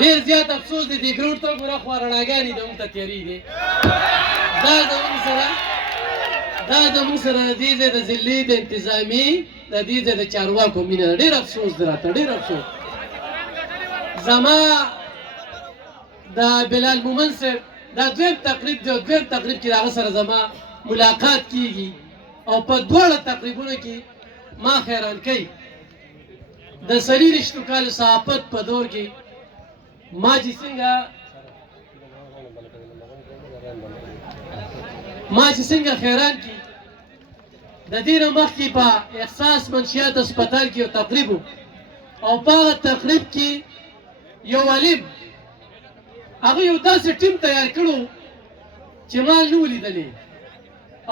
ډېر زیات افسوس دی دې ګروډ ته ګوره خو رڼاګانې د موږ ته تېرېږي دا زموږ سره د دې ځای د ضلعې د انتظامي د دې ځای د چارواکو مینه ده ډېر افسوس دی راته ډېر افسوس زما د بلال مومن صاحب دا دویم تقریب دی او دویم تقریب کې د هغه سره زما ملاقات کېږي او په دواړه تقریبونو کې ما حیران کوي د څلېرویشتو کالو صحافت په دور کې ما چې څنګه حیران کړي د دې نه مخکې په احساس منشیات هسپتال کې یو تقریب و او په هغه تقریب کې یو عالم هغه یو داسې ټیم تیار کړو چې ما نه و لیدلی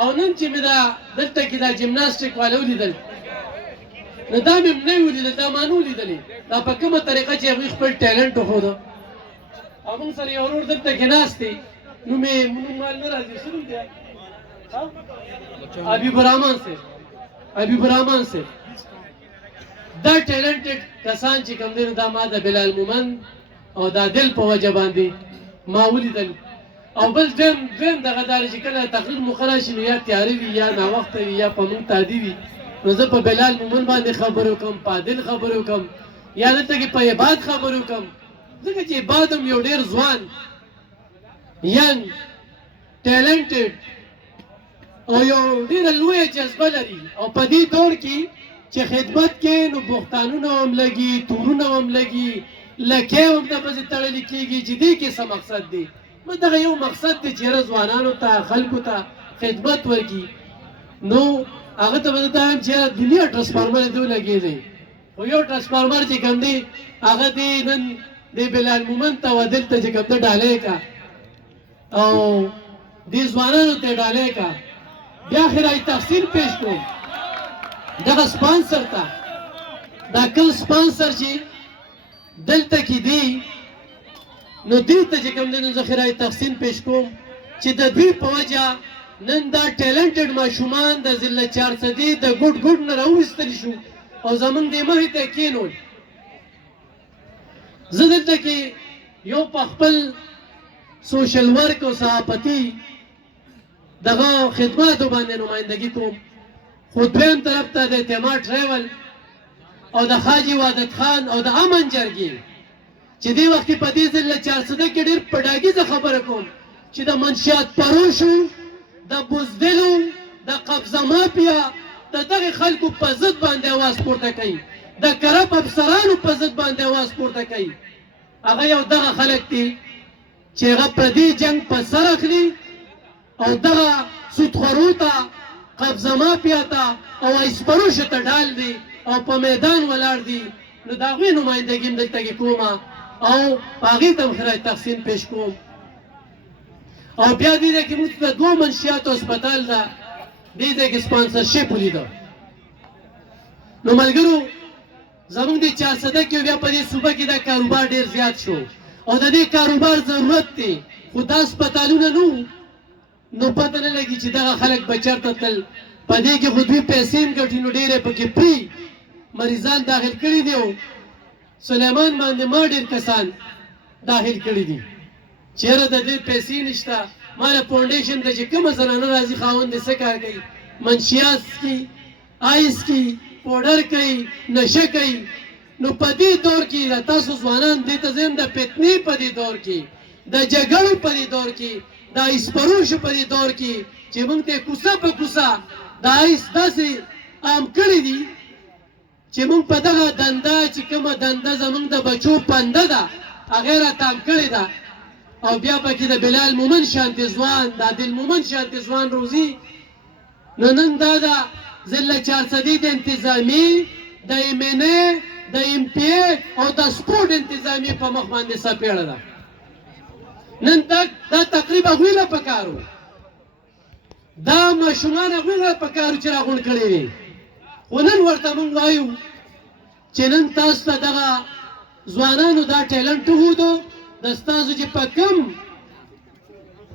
او نن چې مې دا دلته کې دا جمناسټیک والا ولیدل نو دا مې نه ولیدل دا ما نه ولیدلی دا په کومه طریقه چې هغوی خپل ټیلنټ وښوده او موږ سره یو ورور دلته کې ناست دی نوم یې مال نه راځي څه نوم دی حبیب الرحمن صاحب دا ټیلنټډ کسان چې کوم دی نو دا ما د بلال مومن او دا دل په وجه باندې ما ولیدل او بل دویم دغه دا چې کله تقریر مقرر شي نو یا تیارې وي یا ناوخته وي یا په موږ تادي وي نو زه په بلال مومن باندې خبرې وکړم په عادل خبرې وکړم یا دلته کې په عباد خبرې وکړم ځکه چې عباد هم یو ډېر ځوان ینګ ټیلنټډ او یو ډېره لویه جذبه لري او په دې دور کې چې خدمت کې نو بوختانونه هم لګي تورونه هم لګي لکې هم دپسې تړلې کېږي چې دې کې څه مقصد دی دغه یو مقصد دی چې یاره ځوانانو ته خلکو ته خدمت ورکړي نو هغه ته به زه ته وایم چې یاره دنیا ټرانسفارمر دې ولګېدی خو یو ټرانسفارمر چې کوم دی هغه دې نن دې بلال مومن ته و دلته چې کوم ده ډالۍ کا او دې ځوانانو ته ډالۍ کا بیا خیرای تحصیل پیش کړو دغه سپانسر ته دا کل سپانسر چې دلته کې دی نو دې ته چې کوم دی نو زه خیرای تحسین پیش کوم چې د دوی په وجه نن دا ټیلنټډ ماشومان د ضلع چارسدي د ګوټ نه راوویستلی شو او زمونږ دې مخې ته کېنول زه دلته کې یو په خپل سوشل ورک او صحافتي دغه خدماتو باندې نمایندګي کوم خو دویم طرف ته د اعتماد ټریول او د حاجي وحدت خان او د امن جرګې چې دې وخت کې په دې ضلع چارسده کې ډېر په ډاګیزه خبره کوم چې د منشیات پروشو د بزدلو د قبضه مافیا د دغې خلکو په ضد باندې اواز پورته کوي د کرپ افسرانو په ضد باندې اواز پورته کوي هغه یو دغه خلک دي چې هغه پردي جنګ په سر اخلي او دغه سودخورو ته قبضه مافیا ته او ایسپروشو ته ډال دي او په میدان ولاړ دي نو د هغوی نمایندګي م دلته کې کومه او په هغې ته م خیرای تحسین پیش کوم او بیا دې ځای کې موږ د دوو منشیاتو هسپتال ده دې ځای کې سپانسرشپ ولیده نو ملګرو زمونږ د چارسده کې بیا په دې صوبه کې دا کاروبار ډېر زیات شو او د دې کاروبار ضرورت دی خو دا هسپتالونه نه نو پته نه لګي چې دغه خلک به چېرته تلل په دې کې خو دوی پیسې هم ګټي نو ډېرې پکې پرې مریضان داخل کړي دي او سلیمان باندې ما ډېر کسان داخل کړي دي چېرې د دې پیسې نشته ما له فاونډیشن ته چې کومه زنانه راځي خاوند یې څه کار کوي منشیات څکي آیس کی پوډر کوي نشه کوي نو په دې دور کې د تاسو ځوانان دې ته زم د فتنې په دې دور کې د جګړو په دې دور کې د ایسپروشو په دې دور کې چې موږ ته کوڅه په کوڅه د ایس داسې عام کړي دي چې موږ په دغه دنده چې کومه دنده زموږ د بچو پنده ده هغې راته عام کړې ده او بیا پکې د بلال مومن شانتې ځوان د عادل مومن شانتې ځوان روزي نو نن دا د ضلع چارسدي د انتظامي د MNA د MPA او د سپورټ انتظامي په مخ باندې څپېړه ده نن دا تقریبا هغوی له پکار و دا ماشومان هغوی له پکار و چې راغونډ کړي وي خو نن ورته موږ وایو چې نن تاسو ته دغه ځوانانو دا ټیلنټ وښودو د ستاسو چې په کوم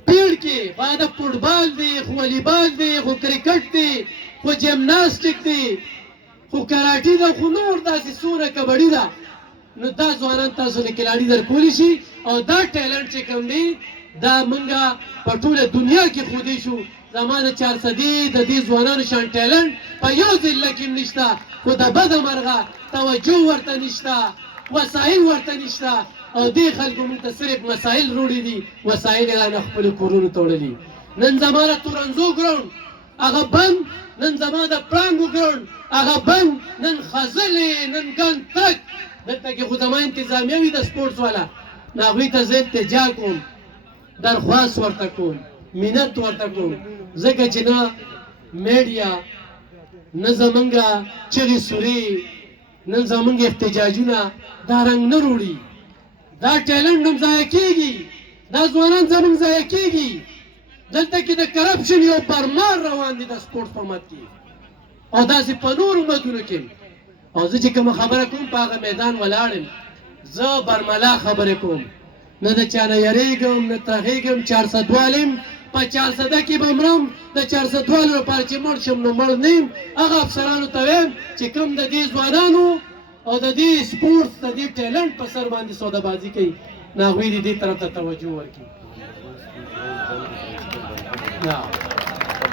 پیړ کې خو د فوټبال دی خو والیبال دی خو کرکټ دی خو جمناسټیک دی خو کراټي ده خو نور داسې څومره کبډي ده نو دا ځوانان تاسو له کلاړي درکولی شي او دا ټیلنټ چې کوم دی دا مونږه په ټوله دنیا کې ښودی شو. زما د 400 د دې ځوانانو شان ټیلنټ په یو ضلع کې هم نشته، خو د بده مرغه توجه ورته نشته، وسایل ورته نشته او دې خلکو موږ ته صرف مسایل روړي دي، وسایل یې رانه خپلو کورونو ته وړلي. نن زما د تورنزو ګراونډ هغه بند، نن زما د پړانګو ګراونډ هغه بند، نن خزلې، نن ګن تک. دلته کې خو زما انتظامیه وي د سپورټس والا، نو هغوی ته زه التجا کوم، درخواست ورته کوم، منت ورته کوم، ځکه چې نه میډیا، نه زمونږه چغې سورې، نن زمونږ احتجاجونه دا رنګ نه روړي. دا ټیلنټ هم ضایع کېږي، دا ځوانان زمونږ ضایع کېږي. دلته کې د کرپشن یو برمار روان دی د سپورټس په مد کې او داسې په نورو مدونو کې. او زه چې کومه خبره کوم په هغه میدان ولاړ یم، زه برملا خبرې کوم، نه د چا نه یریږم نه ترغېږم. 400 یم، په 400 کې به مرم، د 400 لپاره چې مړ شم نو مړ نه یم. هغه افسرانو ته وایم چې کوم د دې ځوانانو او د دې سپورټس د دې ټیلنټ په سر باندې سودابازي کوي، نو هغوی دې دې طرف ته توجه ورکړي.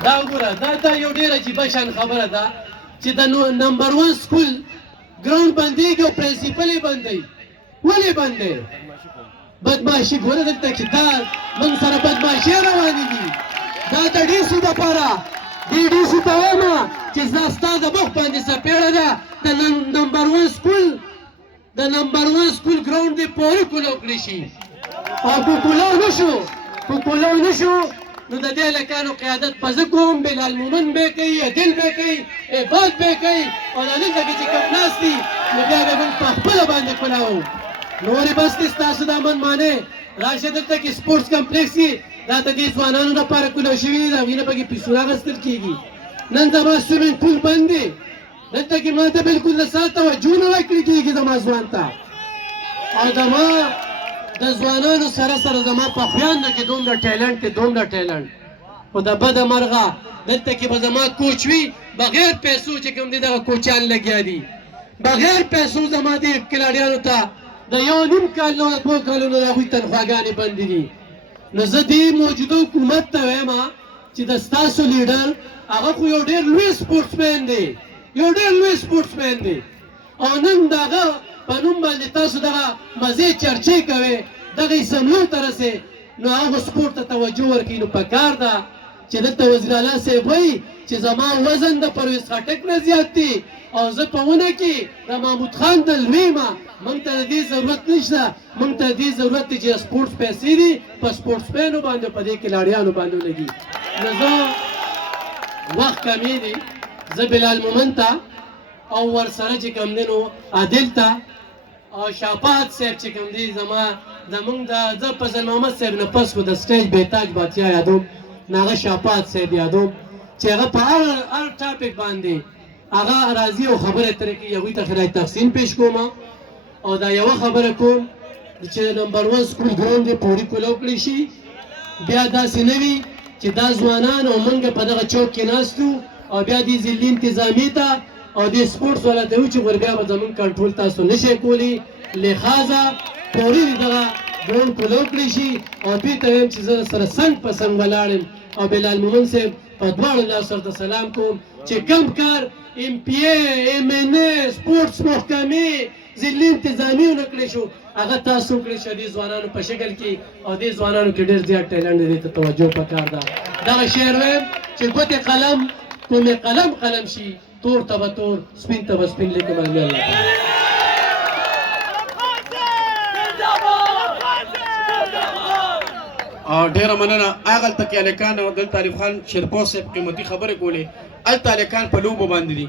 دا وګوره، دا یو ډېر عجیبه شان خبره ده چې د نمبر 1 سکول ګراوند بندېږي او پرنسپل یې بندوي. ولې بندوي؟ بدماشي. ګوره دلته چې دا موږ سره بدماشي روانې دي، دا د ډي سي دپاره، دې ډي سي ته وایم چې ستا د مخ باندې څپېړه ده، د نمبر 1 سکول ګراوند دې پورې کولو کړی شي. او که کولو نه شو نو د دې هلکانو قیادت به زه کوم، بلال مومن به یې کوي، عدل به یې کوي، عباد به یې کوي، او دا دلته کې چې کوم ناست دي نو بیا به موږ په خپله باندې کولاو. نورې بس دې ستاسو دا منمانې راشه دلته کې سپورټس کمپلیکس کې دا د دې ځوانانو لپاره کولاو شوي دي، د هغوی نه پکې پیسونه اخیستل کېږي. نن زما سویمینګ پول بند دی، دلته کې ما ته بلکل د سات توجه نه ورکړل کېږي زما ځوان ته. او زما د ځوانانو سره زما په خویانده کې دومره ټیلنټ، خو د بده مرغه دلته کې به زما کوچ وي، بغیر پیسو چې کوم دي دغه کوچان لګیا دي، بغیر پیسو زما دې کلاډیانو ته د 1.5 کال نه 2 کالونو د هغوی تنخواګانې بندې دي. نو زه دې موجوده حکومت ته وایم چې د ستاسو لیډر هغه خو یو ډېر لوی سپورټسمین دی، او نن د هغه په نوم باندې تاسو دغه مزې چرچې کوئ، دغه اسمبلیو ته رسئ، نو هغه سپورټ ته توجه ورکړئ. نو پکار ده چې دلته وزیر اعلی صاحب وایي چې زما وزن د پرویز خټک نه زیات دی او زه په ونه کې د محمود خان د لوی یم. موږ ته د دې ضرورت نشته، موږ ته د دې ضرورت دی چې سپورټس پیسې دي په سپورټسمینو باندې، په دې کلاډیانو باندې ولګي. نو زه وخت کمی دی، زه بلال مومن ته او ورسره چې کوم دی نو عادل ته او شاپات صاحب چې کوم دی زمونږ زه فضل محمد صاحب نه پس خو د سټیج بېتاج بادشاه یادوم، نو هغه شاپات صاحب یادوم چې هغه په هر ټاپک باندې هغه راځي او خبرې ترې کوي. هغوی ته خدای تحسین پیش کوم او دا یوه خبره کوم چې نمبر 1 سکول ګراوند یې پورې کولاو کړی شي. بیا داسې نه وي چې دا ځوانان او موږ په دغه چوک کې ناست یو او بیا دې ضلعي انتظامي ته او دې سپورټس والا ته وایو چې ور بیا به زموږ کنټرول تاسو نشئ کولی، لحاظه پورې دغه ګراوند کولاو کړی شي. او دوی ته وایم چې زه سره څنګ په څنګ ولاړ یم او بلال مومن صاحب په دواړو لاسو ورته سلام کوم چې کم کار MPA MNA سپورټس محکمې ضلعي انتظامي ونه کړی شو هغه تاسو کړی شو دې ځوانانو په شکل کې. او دې ځوانانو کې ډېر زیات ټیلنټ دی، ته توجه پکار ده. دغه شعر وایم چې ګوتې قلم کومې قلم شي، تور ته به تور، سپین ته به سپین، لیکم الله ډیره مننه. هغلته کې هلکان او دلته عارف خان شیرپو صاحب قیمتي خبرې کولې، هلته هلکان په لوبو باندې دي.